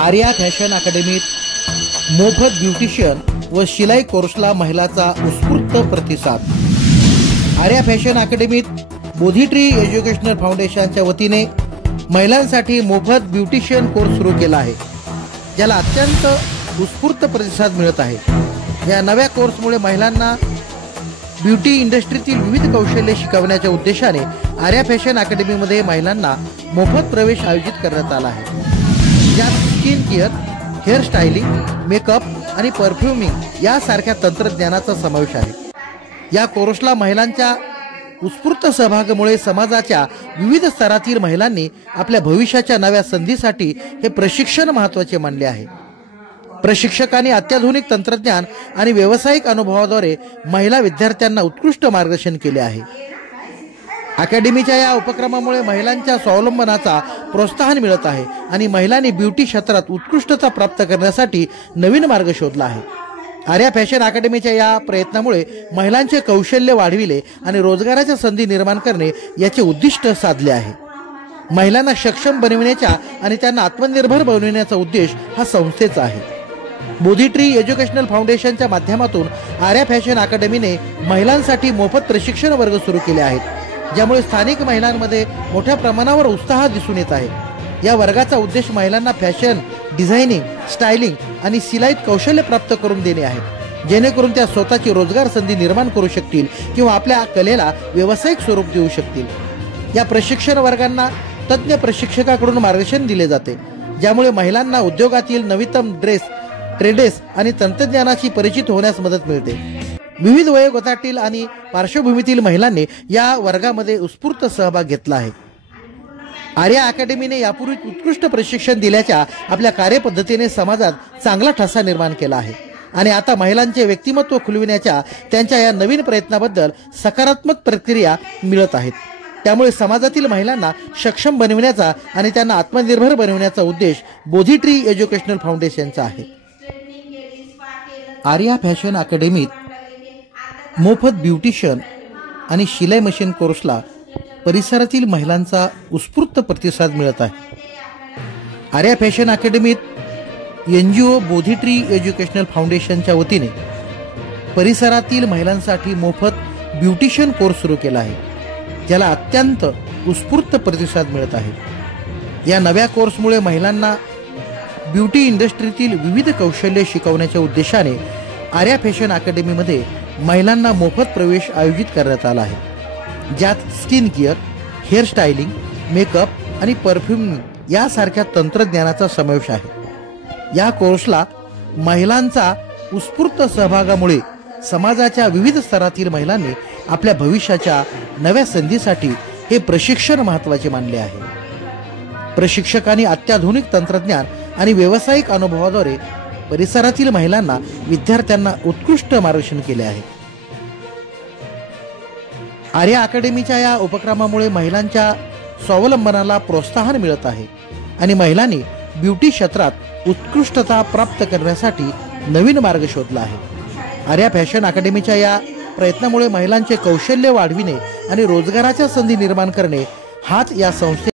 Arya fashion अकॅडमीत मोफत beautician व शिलाई कोर्सला महिलांचा उत्स्फूर्त प्रतिसाद। आर्या फॅशन अकॅडमीत बोधिट्री एज्युकेशनल फाउंडेशनच्या वतीने महिलांसाठी मोफत ब्युटिशियन कोर्स सुरू केला आहे, ज्याला अत्यंत उत्स्फूर्त प्रतिसाद मिळत आहे। या नव्या कोर्समुळे महिलांना ब्युटी इंडस्ट्रीतील विविध कौशल्ये शिकवण्याच्या उद्देशाने आर्या फॅशन अकॅडमीमध्ये महिलांना मोफत प्रवेश आयोजित करण्यात आला आहे, ज्यात skin care, hair styling, makeup आणि परफ्यूमिंग यासारख्या तंत्रज्ञानाचा समावेश आहे। या कोर्सला महिलांच्या उत्स्फूर्त सहभागामुळे समाजाच्या विविध स्तरातील महिलांनी आपल्या भविष्याच्या नव्या संधीसाठी हे प्रशिक्षण महत्त्वाचे मानले आहे। प्रशिक्षकांनी अत्याधुनिक तंत्रज्ञान आणि व्यावसायिक अनुभवाद्वारे महिला विद्यार्थ्यांना उत्कृष्ट मार्गदर्शन केले आहे। अकॅडमीच्या या उपक्रमामुळे महिलांच्या स्वावलंबनाचा प्रोत्साहन मिळत आहे आणि महिलांनी ब्युटी क्षेत्रात उत्कृष्टता प्राप्त करण्यासाठी नवीन मार्ग शोधला आहे। आर्या फॅशन अकॅडमीच्या या प्रयत्नामुळे महिलांचे कौशल्य वाढविले आणि रोजगाराच्या संधी निर्माण करणे याचे उद्दिष्ट साधले आहे। महिलांना सक्षम बनविण्याचा आणि त्यांना आत्मनिर्भर बनविण्याचा उद्देश हा संस्थेचा आहे। बोधिट्री एज्युकेशनल फाउंडेशनच्या माध्यमातून आर्या फॅशन अकॅडमीने महिलांसाठी मोफत प्रशिक्षण वर्ग सुरू केले आहेत, ज्यामुळे स्थानिक महिलांमध्ये मोठ्या प्रमाणावर उत्साह दिसून येत आहे। या वर्गाचा उद्देश महिलांना फॅशन डिझायनिंग, स्टायलिंग आणि शिलाईत कौशल्य प्राप्त करून देणे आहे, जेणेकरून त्या स्वतःची रोजगार संधी निर्माण करू शकतील किंवा आपल्या कलेला व्यावसायिक स्वरूप देऊ शकतील। या प्रशिक्षण वर्गांना तज्ञ प्रशिक्षकाकडून मार्गदर्शन दिले जाते, ज्यामुळे महिलांना उद्योगातील नवीनतम ट्रेंड्स आणि तंत्रज्ञानाशी परिचित होण्यास मदत मिळते। विविध वयोगटातील आणि पार्श्वभूमीतील महिलांनी या वर्गामध्ये उत्स्फूर्त सहभाग घेतला आहे। आर्या अकॅडमीने यापूर्वी उत्कृष्ट प्रशिक्षण दिल्याच्या आपल्या कार्यपद्धतीने समाजात चांगला ठसा निर्माण केला आहे आणि आता महिलांचे व्यक्तिमत्व खुलविण्याच्या त्यांच्या या नवीन प्रयत्नाबद्दल सकारात्मक प्रतिक्रिया मिळत आहेत। त्यामुळे समाजातील महिलांना सक्षम बनविण्याचा आणि त्यांना आत्मनिर्भर बनविण्याचा उद्देश बोधिट्री एज्युकेशनल फाउंडेशनचा आहे। आर्या फॅशन अकॅडमीत मोफत ब्युटिशियन आणि शिलाई मशीन कोर्सला परिसरातील महिलांचा उत्स्फूर्त प्रतिसाद मिळत आहे। Arya fashion अकॅडमीत NGO Bodhitree educational फाउंडेशनच्या वतीने परिसरातील महिलांसाठी मोफत ब्युटिशियन कोर्स सुरू केला आहे, ज्याला अत्यंत उत्स्फूर्त प्रतिसाद मिळत आहे। या नव्या कोर्समुळे महिलांना ब्युटी इंडस्ट्रीतील विविध कौशल्ये शिकवण्याच्या उद्देशाने आर्या फॅशन अकॅडमीमध्ये महिलांना मोफत प्रवेश आयोजित करण्यात आला आहे, ज्यात skin care, hair styling, makeup आणि परफ्यूमिंग यासारख्या तंत्रज्ञानाचा समावेश आहे। या कोर्सला महिलांचा उत्स्फूर्त सहभागामुळे समाजाच्या विविध स्तरातील महिलांनी आपल्या भविष्याच्या नव्या संधीसाठी हे प्रशिक्षण महत्त्वाचे मानले आहे। प्रशिक्षकांनी अत्याधुनिक तंत्रज्ञान आणि व्यावसायिक अनुभवाद्वारे परिसरातील महिलांना विद्यार्थ्यांना उत्कृष्ट मार्गदर्शन केले आहे। आर्या अकॅडमीच्या या उपक्रमामुळे महिलांच्या स्वावलंबनाला प्रोत्साहन मिळत आहे आणि महिलांनी ब्युटी क्षेत्रात उत्कृष्टता प्राप्त करण्यासाठी नवीन मार्ग शोधला आहे। आर्या फॅशन अकॅडमीच्या या प्रयत्नामुळे महिलांचे कौशल्य वाढविणे आणि रोजगाराच्या संधी निर्माण करणे हाच या संस्थे